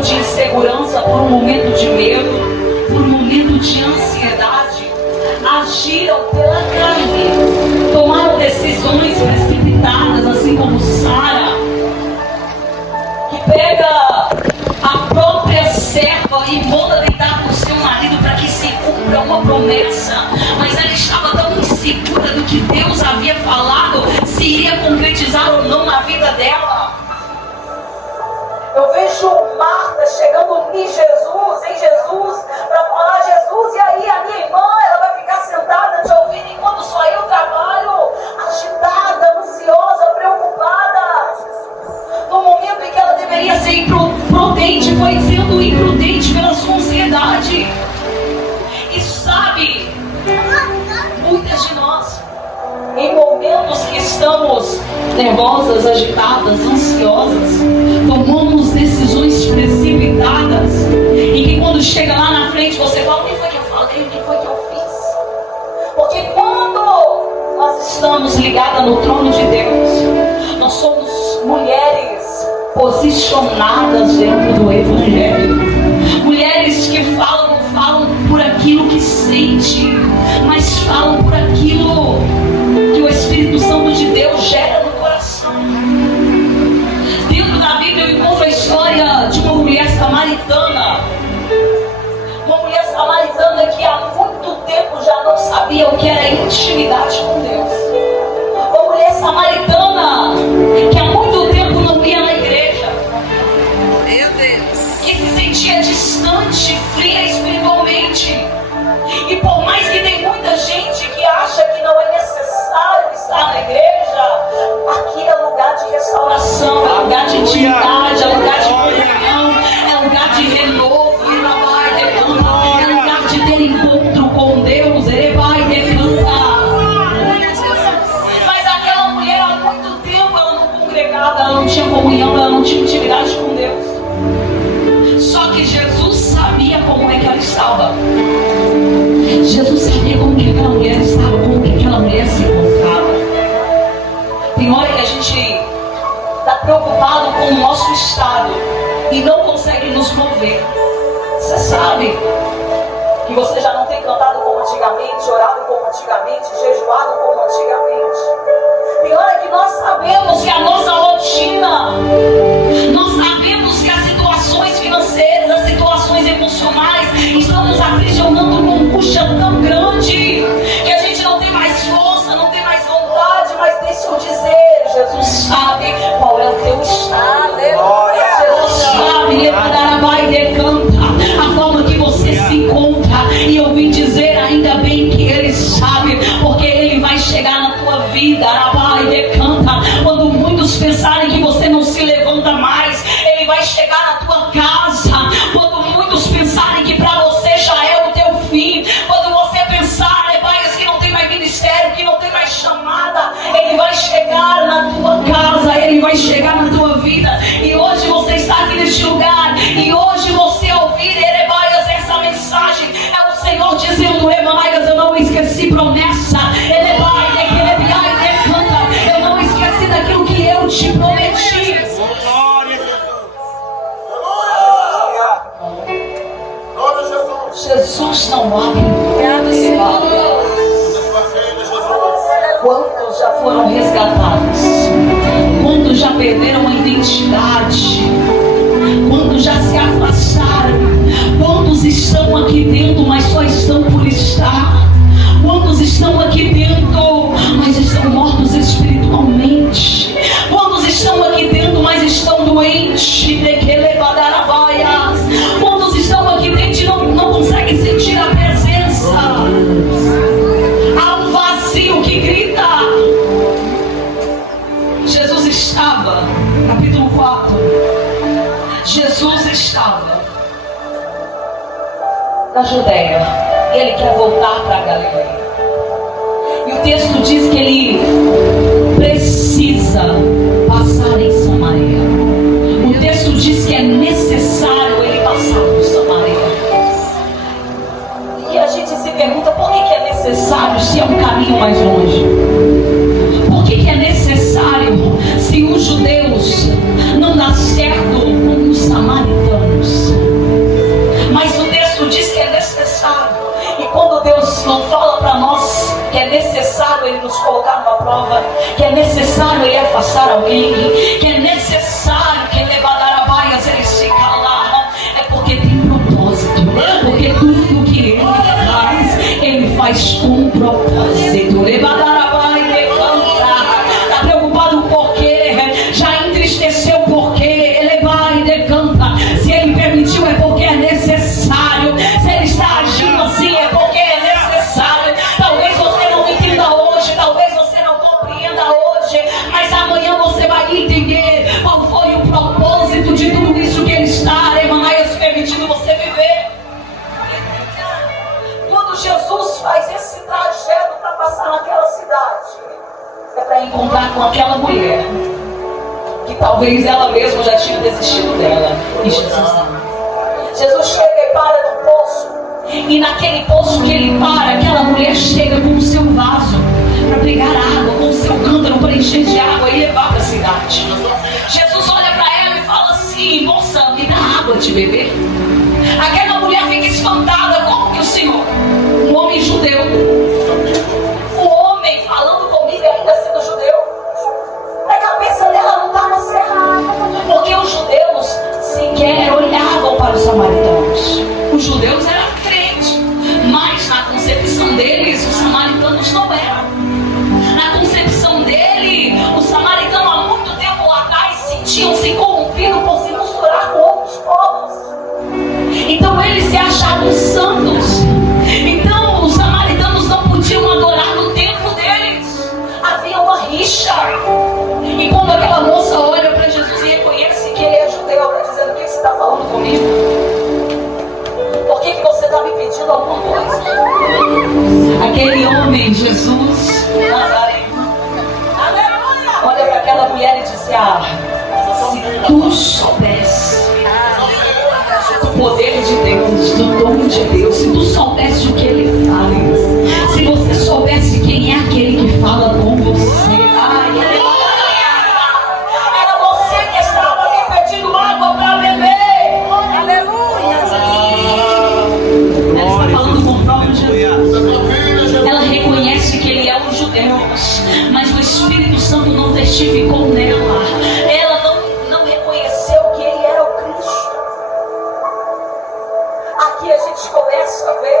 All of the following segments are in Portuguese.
momento de insegurança, por um momento de medo, por um momento de ansiedade, agiram pela carne, tomaram decisões precipitadas, assim como Sara, que pega a própria serva e manda deitar com seu marido para que se cumpra uma promessa, mas ela estava tão insegura do que Deus havia falado, se iria concretizar ou não na vida dela. Eu vejo Marta chegando em Jesus, para falar: Jesus, e aí a minha irmã, ela vai ficar sentada te ouvindo enquanto só eu trabalho, agitada, ansiosa, preocupada. No momento em que ela deveria ser prudente, foi sendo imprudente pela sua ansiedade. E sabe, muitas de nós, em momentos que estamos nervosas, agitadas, ansiosas, tomamos decisões precipitadas, e que quando chega lá na frente você fala: o que foi que eu falei, o que foi que eu fiz? Porque quando nós estamos ligadas no trono de Deus, nós somos mulheres posicionadas dentro do Evangelho, mulheres que falam por aquilo que sente, mas falam por aquilo que o Espírito Santo de Deus gera no coração. Dentro da Bíblia eu encontro a história de uma mulher samaritana. Uma mulher samaritana que há muito tempo já não sabia o que era intimidade com Deus. Uma mulher samaritana que há muito tempo não ia na igreja. Meu Deus. Que se sentia distante, fria espiritualmente. E por mais que tem muita gente que acha que não é necessário estar na igreja, aqui é lugar de restauração, é lugar de intimidade, é lugar de comunhão, é lugar de renovo, é lugar de ter encontro com Deus, ele vai decantar. Mas aquela mulher há muito tempo ela não congregava, ela não tinha comunhão, ela não tinha intimidade com Deus. Só que Jesus sabia como é que ela estava. Jesus sabia como que aquela mulher estava, como que aquela mulher se encontrava. Tem hora que a gente está preocupado com o nosso estado e não consegue nos mover. Você sabe que você já não tem cantado como antigamente, orado como antigamente, jejuado como antigamente. Tem hora que nós sabemos que a nossa rotina, nós sabemos que as situações financeiras, as situações emocionais estão nos aprisionando com angústia tão grande que a gente não tem mais força, não tem mais vontade. Mas deixa eu dizer, Jesus sabe qual é o teu estado. Jesus sabe, vai decanta a forma que você se encontra. E eu vim dizer, ainda bem que Ele sabe, porque Ele vai chegar na tua vida. Vai decanta. Quando muitos pensarem que você não se levanta mais, Ele vai chegar na tua casa. Quando muitos pensarem que para você já é o teu fim, quando você pensar, que não tem mais ministério, que não tem mais chamada, Ele vai chegar na tua casa, Ele vai chegar na tua vida. E hoje você está aqui neste lugar, e hoje você ouvir Erebaias, essa mensagem é o Senhor dizendo: Erebaias, eu não esqueci promessa. Erebaias, decanta, eu não esqueci daquilo que eu te prometi. Jesus não abre. Quantos já foram resgatados? Quantos já perderam a identidade? Quantos já se afastaram? Quantos estão aqui dentro, mas só estão por estar? Quantos estão aqui dentro, mas estão mortos espiritualmente? Quantos estão aqui dentro, mas estão doentes? Quantos estão aqui dentro e não conseguem sentir a presença? Há um vazio que grita. Jesus estava, capítulo 4, Jesus estava na Judéia e Ele quer voltar para a Galileia. E o texto diz que Ele precisa passar em Samaria. O texto diz que é necessário Ele passar por Samaria. E a gente se pergunta: por que é necessário se é um caminho mais longe? Por que é necessário se os judeus não dá certo com os samaritanos? que é necessário ele afastar alguém, que é necessário que ele levar ele se calar, é porque tem propósito, porque tudo que ele faz com propósito. Está preocupado porque já entristeceu, porque ele vai e decanta. Se ele permitiu é porque é necessário. Se ele está agindo assim é porque é necessário. Talvez você não entenda hoje, talvez você não compreenda hoje, mas amanhã você vai entender qual foi o propósito de tudo isso que ele está, Emaús, permitindo você viver. Quando Jesus faz esse trajeto para passar naquela cidade, é para encontrar com aquela mulher que talvez ela mesma já tinha desistido dela. E Jesus chega e para no poço. E naquele poço que ele para, aquela mulher chega com o seu vaso para pegar água, com o seu cântaro para encher de água e levar para a cidade. Jesus olha para ela e fala assim: moça, me dá água de beber. Aquela mulher fica espantada. Como que o Senhor, um homem judeu, um homem falando comigo ainda sendo judeu? A cabeça dela não estava cerrada, porque os judeus sequer olhavam para os samaritanos. Os judeus eram crentes, mas na concepção deles os samaritanos não eram. Na concepção dele, os samaritanos há muito tempo atrás sentiam-se corrompidos por se misturar com outros povos. Então eles se achavam santos. Então os samaritanos não podiam adorar no templo deles. Havia uma rixa. E quando aquela moça olha para Jesus e reconhece que ele é judeu, ela está dizendo: o que você está falando comigo? Por que você está me pedindo alguma coisa? Aquele homem, Jesus Nazareno, olha para aquela mulher e diz: se tu soubesse do poder de Deus, do dom de Deus, se tu soubesse o que ele faz, se você soubesse quem é aquele que fala com você, era você que estava me pedindo água para beber. Aleluia! Ela está falando com o próprio Jesus. Ela reconhece que ele é um judeu, mas o Espírito Santo não testificou nela. Ela não reconheceu que ele era o Cristo. Aqui a gente começa a ver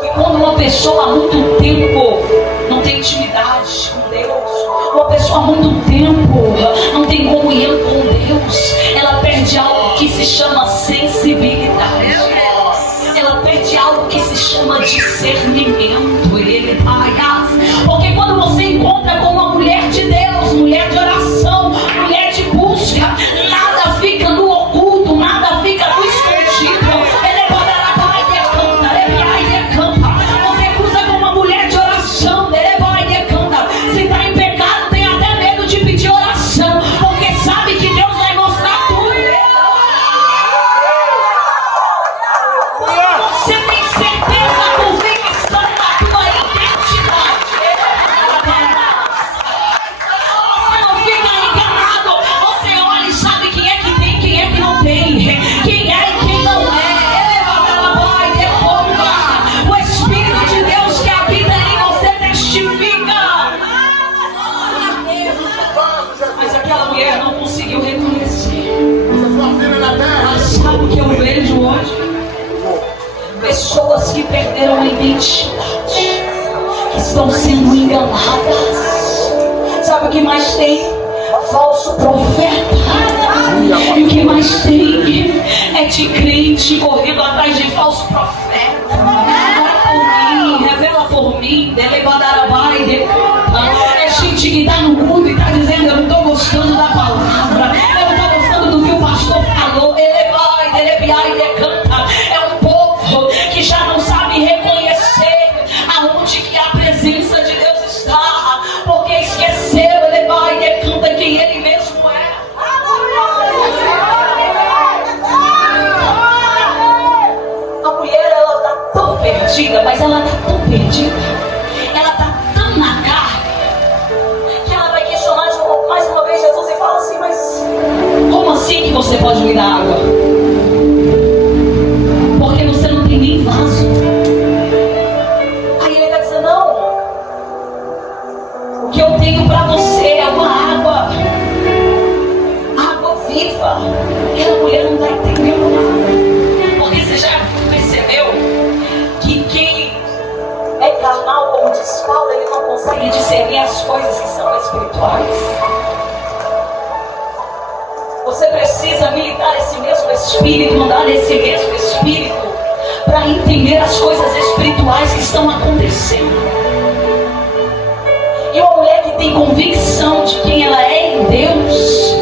que quando uma pessoa há muito tempo não tem intimidade com Deus, uma pessoa há muito tempo não tem comunhão com Deus, ela perde algo que se chama sensibilidade. Ela perde algo que se chama discernimento. Porque quando você encontra com uma mulher de Deus, mulher de oração, mulher de busca, nada fica no oculto, nada fica no escondido. Você cruza com uma mulher de oração, se está em pecado, tem até medo de pedir oração, porque sabe que Deus vai mostrar tudo. Você tem certeza, convicção da tua identidade. Você não fica enganado. Você olha e sabe quem é que tem, quem é que não tem, quem é e quem não é. O Espírito de Deus que habita em você testifica. Mas aquela mulher não conseguiu reconhecer. Mas sabe o que eu vejo hoje? Pessoas que perderam a identidade, que estão sendo enganadas. Sabe o que mais tem? Falso profeta. E o que mais tem é de crente correndo atrás de falso profeta. Ora por mim, revela por mim, é gente que está no mundo e está dizendo: eu não estou gostando da palavra, eu não estou gostando do que o pastor falou. É um povo que já não sabe reconhecer aonde que a presença de Deus está, porque esqueceu, canta quem ele mesmo é. A mulher, ela está tão perdida, mas ela está tão perdida, ela está tão na carne, que ela vai questionar mais uma vez Jesus e fala assim: mas como assim que você pode me dar água? Porque você não tem nem vaso. Aí ele vai dizer: não, o que eu tenho viva. Aquela mulher não está entendendo nada. Porque você já percebeu que quem é carnal, como diz Paulo, ele não consegue discernir as coisas que são espirituais. Você precisa militar esse mesmo espírito, andar nesse mesmo espírito, para entender as coisas espirituais que estão acontecendo. E uma mulher que tem convicção de quem ela é em Deus,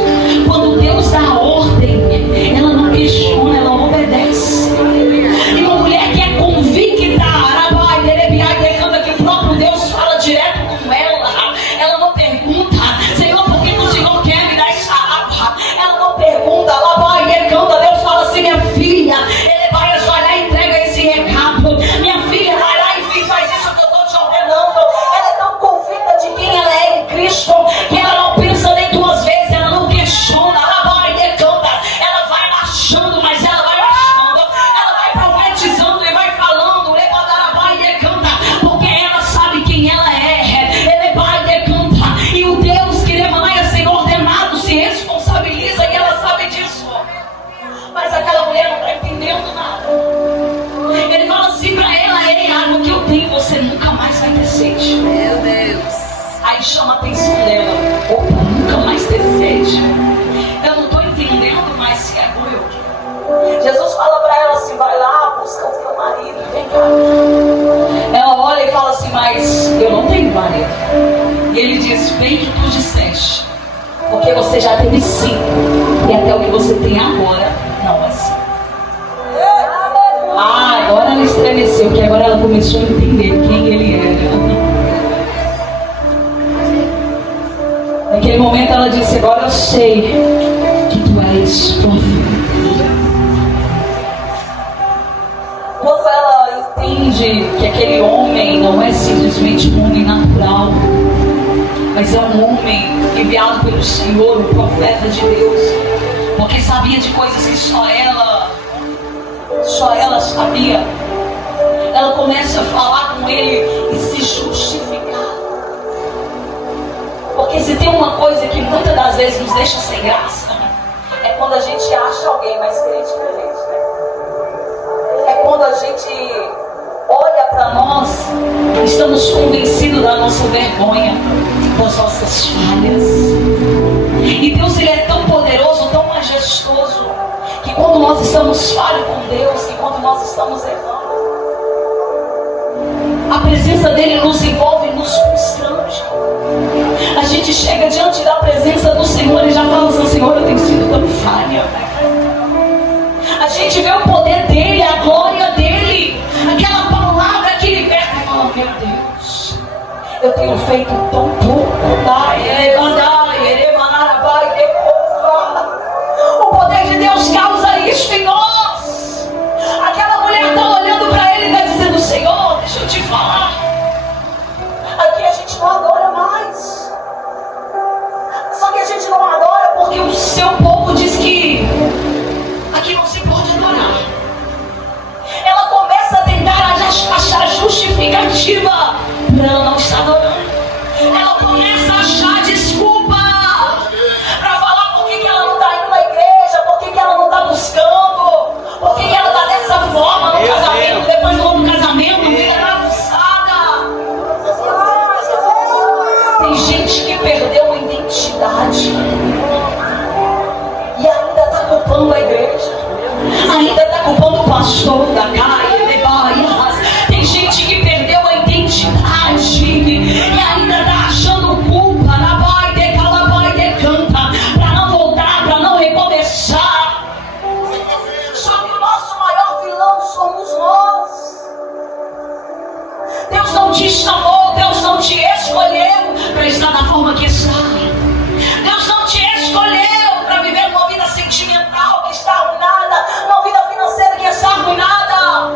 quando Deus dá a ordem, ela não questiona, ela obedece. E uma mulher que é convicta, que o próprio Deus fala direto com ela não pergunta, Senhor, por que o Senhor quer me dar essa água? Ela não pergunta, ela vai e canta. Deus fala assim: minha filha, ele vai olhar e entrega esse recado. Minha filha, vai lá e faz isso que eu estou te ordenando. Ela é tão convicta de quem ela é em Cristo, que ela não pensa nem duas vezes, ela não questiona, ela vai e canta. Ela vai marchando, mas ela vai marchando, ela vai profetizando e vai falando, vai e canta, porque ela sabe quem ela é. Ele vai e canta, e o Deus que lhe vai ser ordenado se responsabiliza, e ela sabe disso. Mas aquela mulher não está entendendo nada. Ele fala assim para ela: ei, a água que eu tenho, você nunca mais vai ter sede. Meu Deus. Aí chama a atenção dela: opa, nunca mais ter sede. Eu não estou entendendo mais se é bom eu. Jesus fala para ela assim: vai lá, busca o teu marido e vem cá. Ela olha e fala assim: mas eu não tenho marido. E ele diz: bem que tu disseste, porque você já teve 5, e até o que você tem agora não é 5. Agora ela estremeceu, porque agora ela começou a entender quem ele era. Naquele momento ela disse: agora eu sei que tu és profeta. Quando ela entende que aquele homem não é simplesmente um homem natural, mas é um homem enviado pelo Senhor, um profeta de Deus, porque sabia de coisas que só ela sabia, ela começa a falar com ele e se justificar. Porque se tem uma coisa que muitas das vezes nos deixa sem graça, é quando a gente acha alguém mais crente que a gente, né? É quando a gente olha para nós, estamos convencidos da nossa vergonha, das nossas falhas. E Deus, ele é tão poderoso, tão majestoso, que quando nós estamos falhos com Deus, que quando nós estamos errando, a presença dele nos envolve e nos constrange. A gente chega diante da presença do Senhor e já fala assim: Senhor, eu tenho sido tão falha. A gente vê o poder dele, a glória dele, aquela palavra que liberta e fala: meu Deus, eu tenho feito tão pouco. O poder de Deus causa isso em nós. Aquela mulher está olhando para ele e está dizendo: Senhor, deixa eu te falar, aqui a gente não adora mais. Só que a gente não adora porque o seu povo diz que aqui não se pode adorar. Ela começa a tentar achar justificativa para ela não estar adorando. Ela começa a achar desculpa para falar por que ela não está indo na igreja, por que ela não está buscando, por que ela está dessa forma no casamento, depois do outro casamento, vida bagunçada. Tem gente que perdeu a identidade e ainda está culpando a igreja, ainda está culpando o pastor da Caia, tem gente que perdeu a identidade e ainda está achando culpa na vai de canta, para não voltar, para não recomeçar. Só que o nosso maior vilão somos nós. Deus não te chamou, Deus não te escolheu para estar da forma que está. Deus não te escolheu para viver uma vida sentimental que está arruinada, uma vida financeira que está arruinada.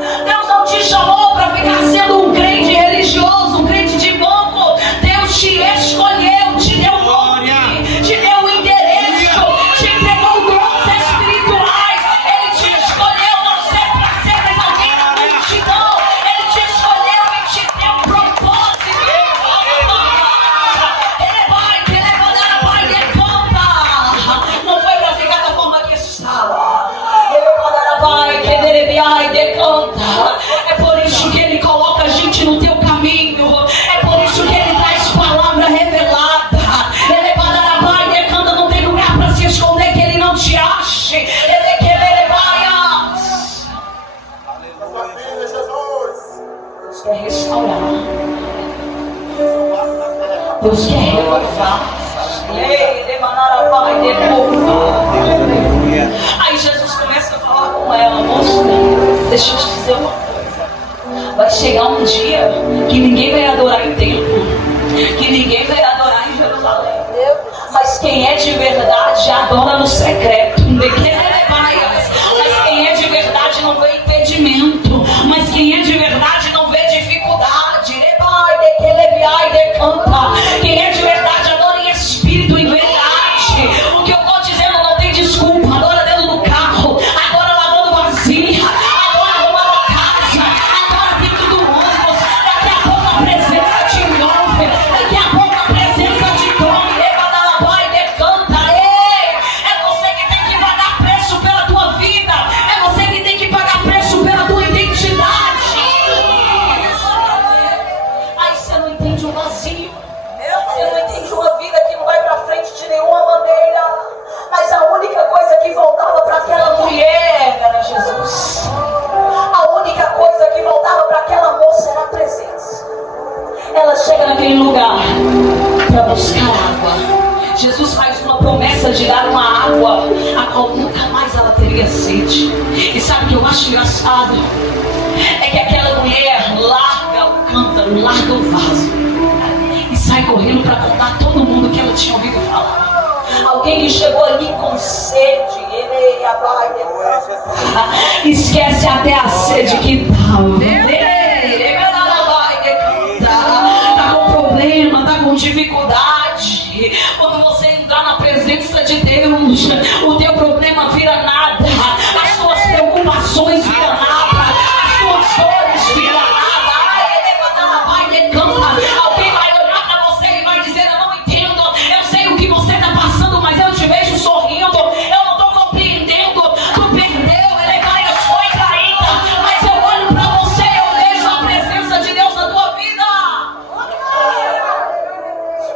Aí Jesus começa a falar com ela: moça, deixa eu te dizer uma coisa. Vai chegar um dia que ninguém vai adorar em templo, que ninguém vai adorar em Jerusalém. Mas quem é de verdade adora no secreto. Mas quem é de verdade não vê impedimento. Mas quem é de verdade não vê dificuldade. Quem é de verdade adora em espírito e verdade. O que eu estou dizendo não tem desculpa. Adora dentro do carro, adora lavando vasilha, adora arrumando a casa, adora dentro do ônibus. Daqui a pouco a presença te envolve. Daqui a pouco a presença te toma. É você que tem que pagar preço pela tua vida. É você que tem que pagar preço pela tua identidade. Aí você não entende o vazio. Você não entende uma vida que não vai pra frente de nenhuma maneira. Mas a única coisa que voltava para aquela mulher era Jesus. A única coisa que voltava para aquela moça era a presença. Ela chega naquele lugar para buscar água. Jesus faz uma promessa de dar uma água a qual nunca mais ela teria sede. E sabe o que eu acho engraçado? É que aquela mulher larga o cântaro, larga o vaso e sai correndo para contar a todo mundo que ela tinha ouvido falar. Alguém que chegou ali com sede, esquece até a sede que estava. Está com problema, está com dificuldade. Quando você entrar na presença de Deus, o teu problema vira nada, as suas preocupações viram nada, as tuas dores viram nada. Alguém vai olhar para você e vai dizer: eu não entendo, eu sei o que você está passando, mas eu te vejo sorrindo, eu não estou compreendendo. Tu perdeu, foi traída, mas eu olho para você e eu vejo a presença de Deus na tua vida.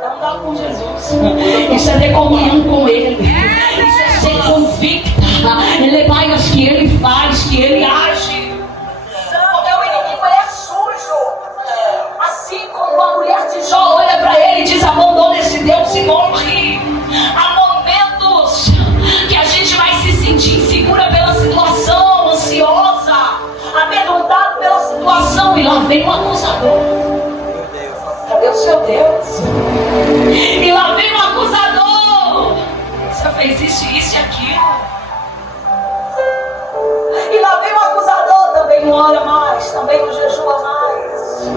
É andar com Jesus, isso é ter comunhão com Ele, isso é ser convicta, elevai-as que Ele faz, que Ele age. Porque o inimigo ele é sujo. Assim como a mulher de Jó olha para ele e diz: abandona esse Deus e morre. Há momentos que a gente vai se sentir insegura pela situação, ansiosa, amedrontado pela situação, e lá vem o acusador. Cadê o seu Deus? E lá vem o acusador: você fez isso, isso e aquilo. E lá vem o acusador: também não ora mais, também não jejua mais.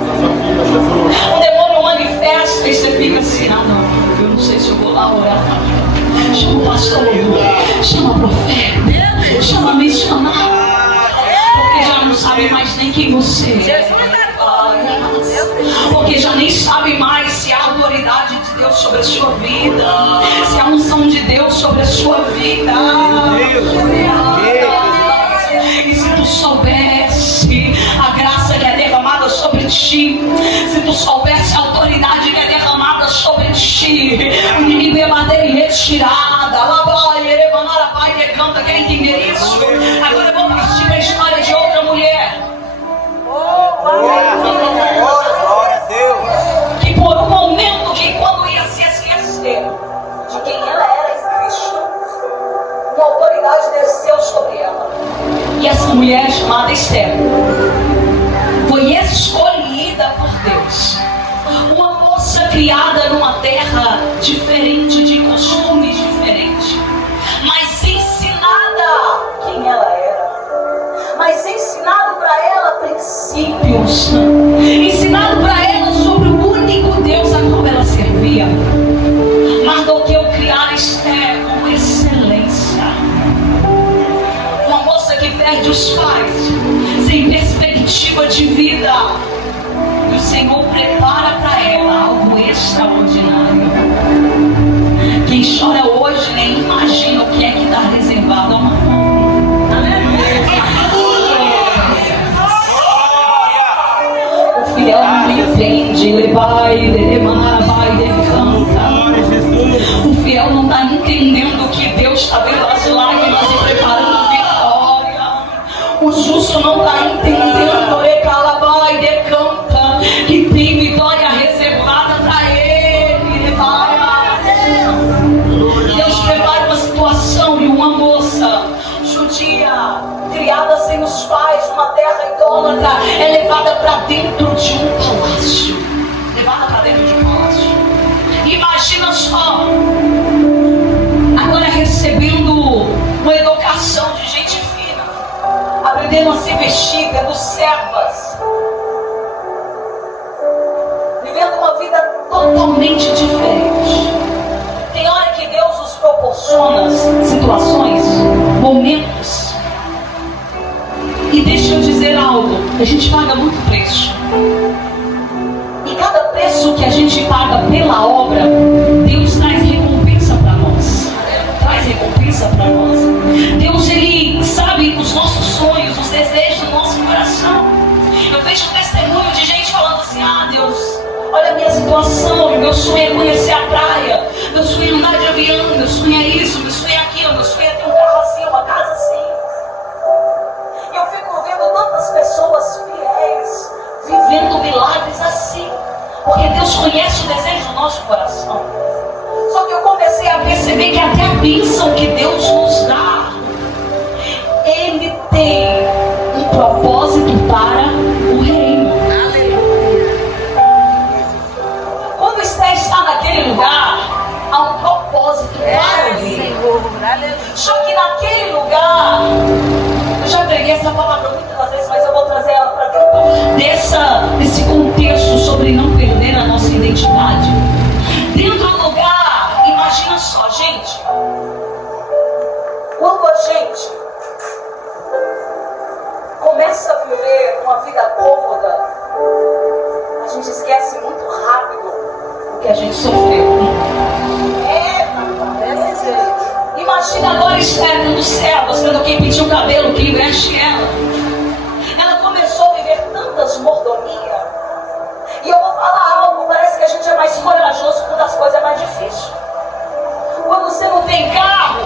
O demônio manifesta e você fica assim: ah não, eu não sei se eu vou lá orar. Chama o pastor, chama o profeta, chama a missionária, porque já não sabe mais nem quem você é. Porque já nem sabe mais se há a autoridade de Deus sobre a sua vida, se há a unção de Deus sobre a sua vida. E se tu soubesse a graça que é derramada sobre ti, se tu soubesse a autoridade que é derramada sobre ti, o inimigo ia bater em retirada. Quer entender isso? Agora vamos assistir a história de outra mulher que por um momento, que quando ia se esquecer de quem ela era em Cristo, uma autoridade desceu sobre ela. E essa mulher chamada Esther foi escolhida por Deus. Uma moça criada numa terra diferente, de costumes diferentes, mas ensinada quem ela era, mas ensinado para ela princípios, ensinado para ela sobre o único Deus a qual ela servia. Mardoqueu criar Esther com excelência. Uma moça que perde os pais sem perspectiva de vida, e o Senhor prepara para ela algo extraordinário. Quem chora hoje nem imagina o que é que está reservado a uma mão. O fiel não entende, ele vai, canta. O fiel não está entendendo que Deus está vendo as lágrimas e preparando a vitória. O justo não está entendendo, recalabai, decanta, que tem vitória reservada para ele. dia, criada sem os pais, numa terra idólatra, é levada para dentro de um palácio. Levada para dentro de um palácio. Imagina só, agora recebendo uma educação de gente fina, aprendendo a se vestir, tendo servas, vivendo uma vida totalmente diferente. Tem hora que Deus nos proporciona situações, momentos, e deixa eu dizer algo, a gente paga muito preço. E cada preço que a gente paga pela obra, Deus traz recompensa para nós. Traz recompensa para nós. Deus, Ele sabe os nossos sonhos, os desejos do nosso coração. Eu vejo testemunho de gente falando assim: ah, Deus, olha a minha situação, meu sonho é conhecer a praia, meu sonho é andar de avião, meu sonho é isso, meu sonho é aquilo, meu sonho é ter um carro assim, uma casa assim. E eu fico vendo tantas pessoas fiéis, vivendo milagres assim, porque Deus conhece o desejo do nosso coração. Só que eu comecei a perceber que até a bênção que Deus nos dá, Ele tem um propósito para o reino. Quando Esther está naquele lugar, há um propósito para o reino. Só que naquele lugar, eu já preguei essa palavra muitas vezes, mas eu vou trazer ela para dentro desse contexto sobre não perder a nossa identidade. Dentro do lugar, imagina só, gente, quando a gente começa a viver uma vida cômoda, a gente esquece muito rápido o que a gente sofreu. Desse jeito. Imagina agora Esther no céu, mostrando quem pintou o cabelo, quem veste ela. Ela começou a viver tantas mordomias. E eu vou falar algo, parece que a gente é mais corajoso quando as coisas é mais difíceis. Quando você não tem carro,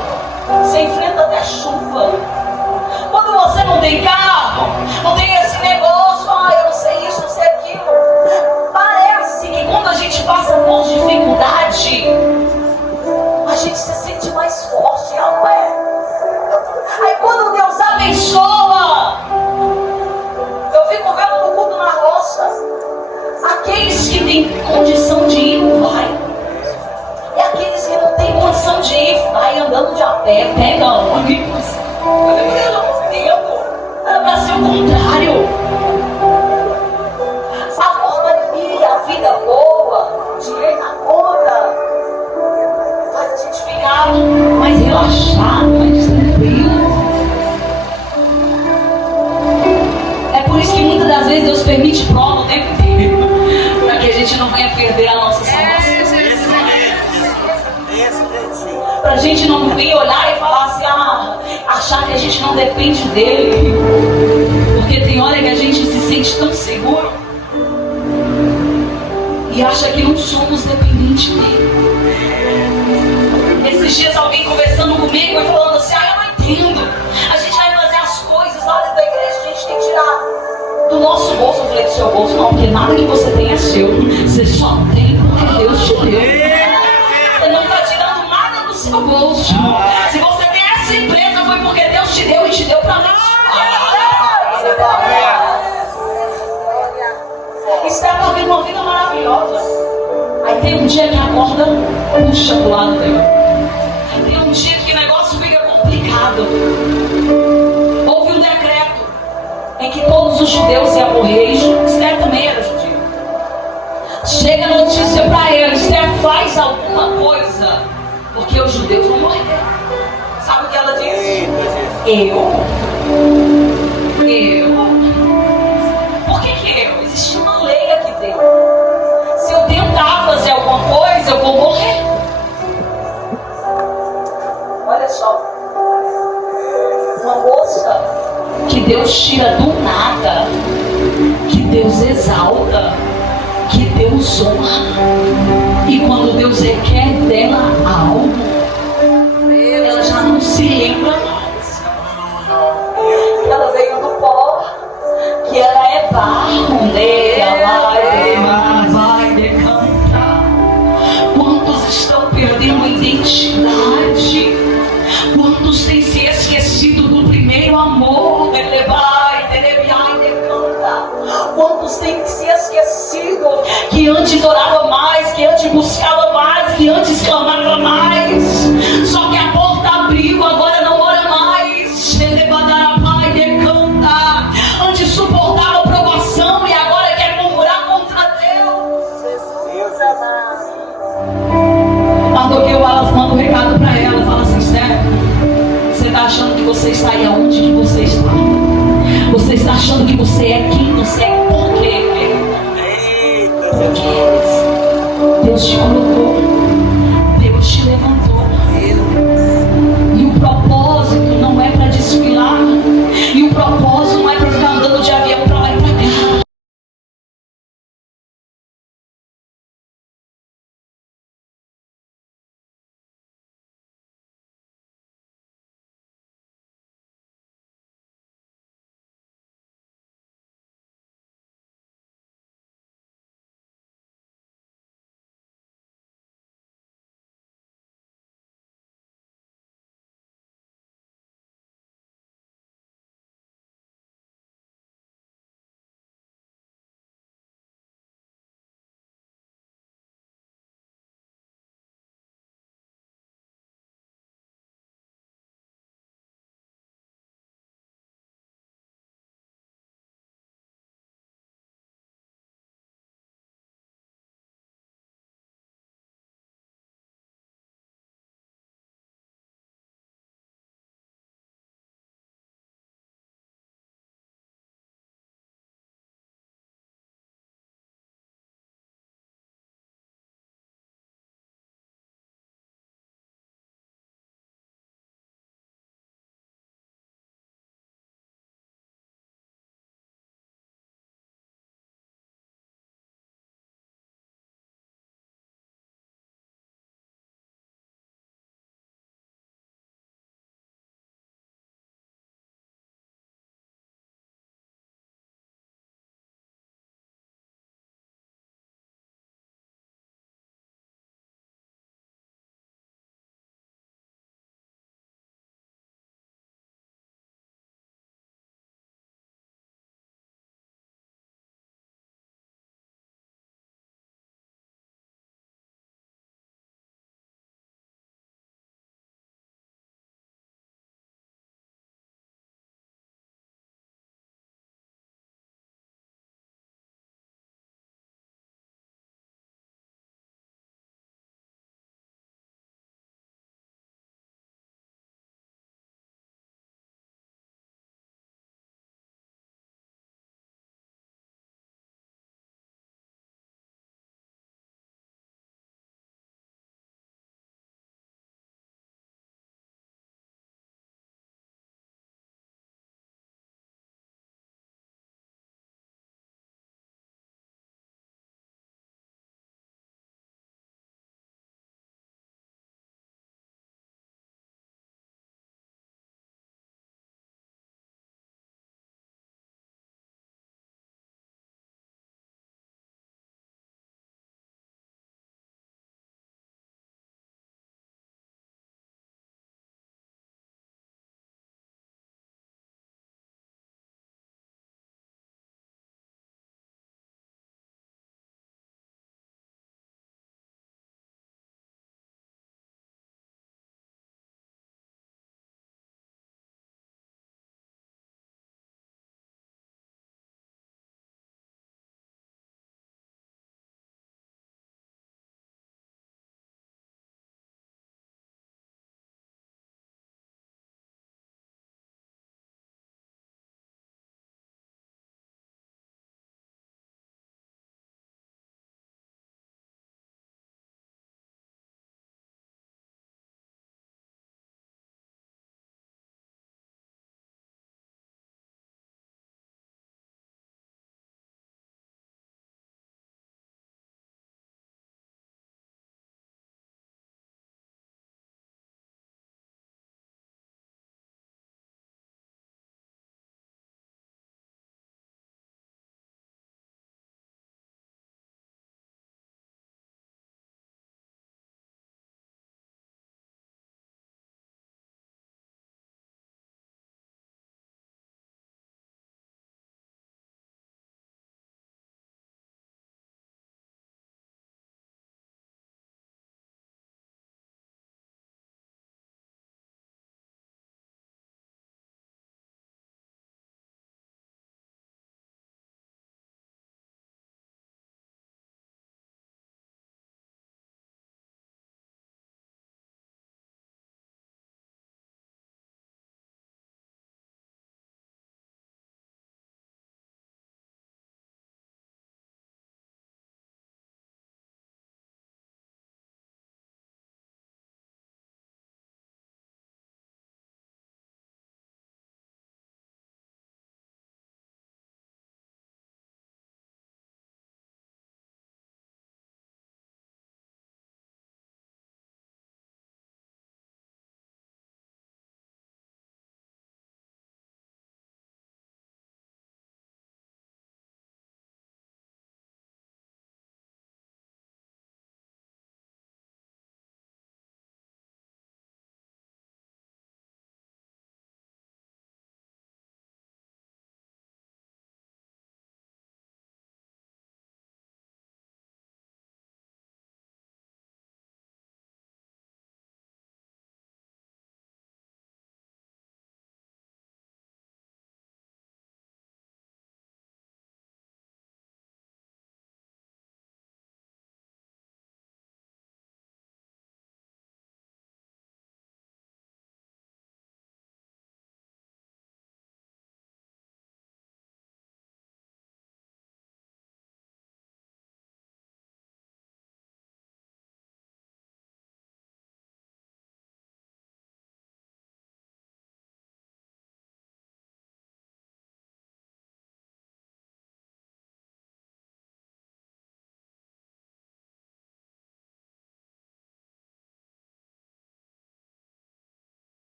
você enfrenta até chuva. Quando você não tem carro, não tem esse negócio, eu não sei isso, não sei aquilo. Parece que quando a gente passa por dificuldade, a gente se sente mais forte, não é? Aí quando Deus abençoa, eu fico vendo no culto na roça, aqueles que têm condição de ir, vai. E aqueles que não têm condição de ir, vai andando de a pé, pega ônibus. Era para ser o contrário. A mordomia, a vida boa, dinheiro na conta, faz a gente ficar mais relaxado, mais tranquilo. É por isso que muitas das vezes Deus permite prova o tempo inteiro, para que a gente não venha perder a nossa salvação. Para a gente não vir olhar e falar assim, achar que a gente não depende dele. Porque tem hora que a gente se sente tão seguro e acha que não somos dependentes dele. Esses dias alguém conversando comigo e falando assim, eu não entendo. A gente vai fazer as coisas lá dentro da igreja, a gente tem que tirar do nosso bolso. Eu falei, do seu bolso não, porque nada que você tem é seu. Você só tem porque Deus te deu. Você não está tirando nada do seu bolso. Se você tem essa empresa, foi porque Deus te deu e te deu para abençoar. Esther está vivendo uma vida maravilhosa. Aí tem um dia que a corda puxa do lado dela. Tem um dia que o negócio fica complicado. Houve um decreto em que todos os judeus iam morrer. E Esther também era judeu. Chega a notícia para ele, Esther, faz alguma coisa, porque os judeus vão morrer. Sabe o que ela disse? Por que eu? Existe uma lei aqui dentro. Se eu tentar fazer alguma coisa, eu vou morrer. Olha só. Uma moça que Deus tira do nada, que Deus exalta, que Deus honra. E quando Deus requer dela algo, ela já não se lembra mais. Ela veio do pó, que ela é barro, vai decantar. Quantos estão perdendo a identidade? Quantos têm se esquecido do primeiro primeiro amor. Quantos têm se esquecido Que antes orava mais, que antes buscava mais, que antes clamava mais. Só que a porta abriu, agora não ora mais. Antes suportava a provação e agora quer murmurar contra Deus. Jesus amado. Mandou que eu mando um recado para ela. Fala assim: Steph, você está achando que você está aí aonde que você está? Você está achando que você é quem você é? Por quê? Deus te colocou.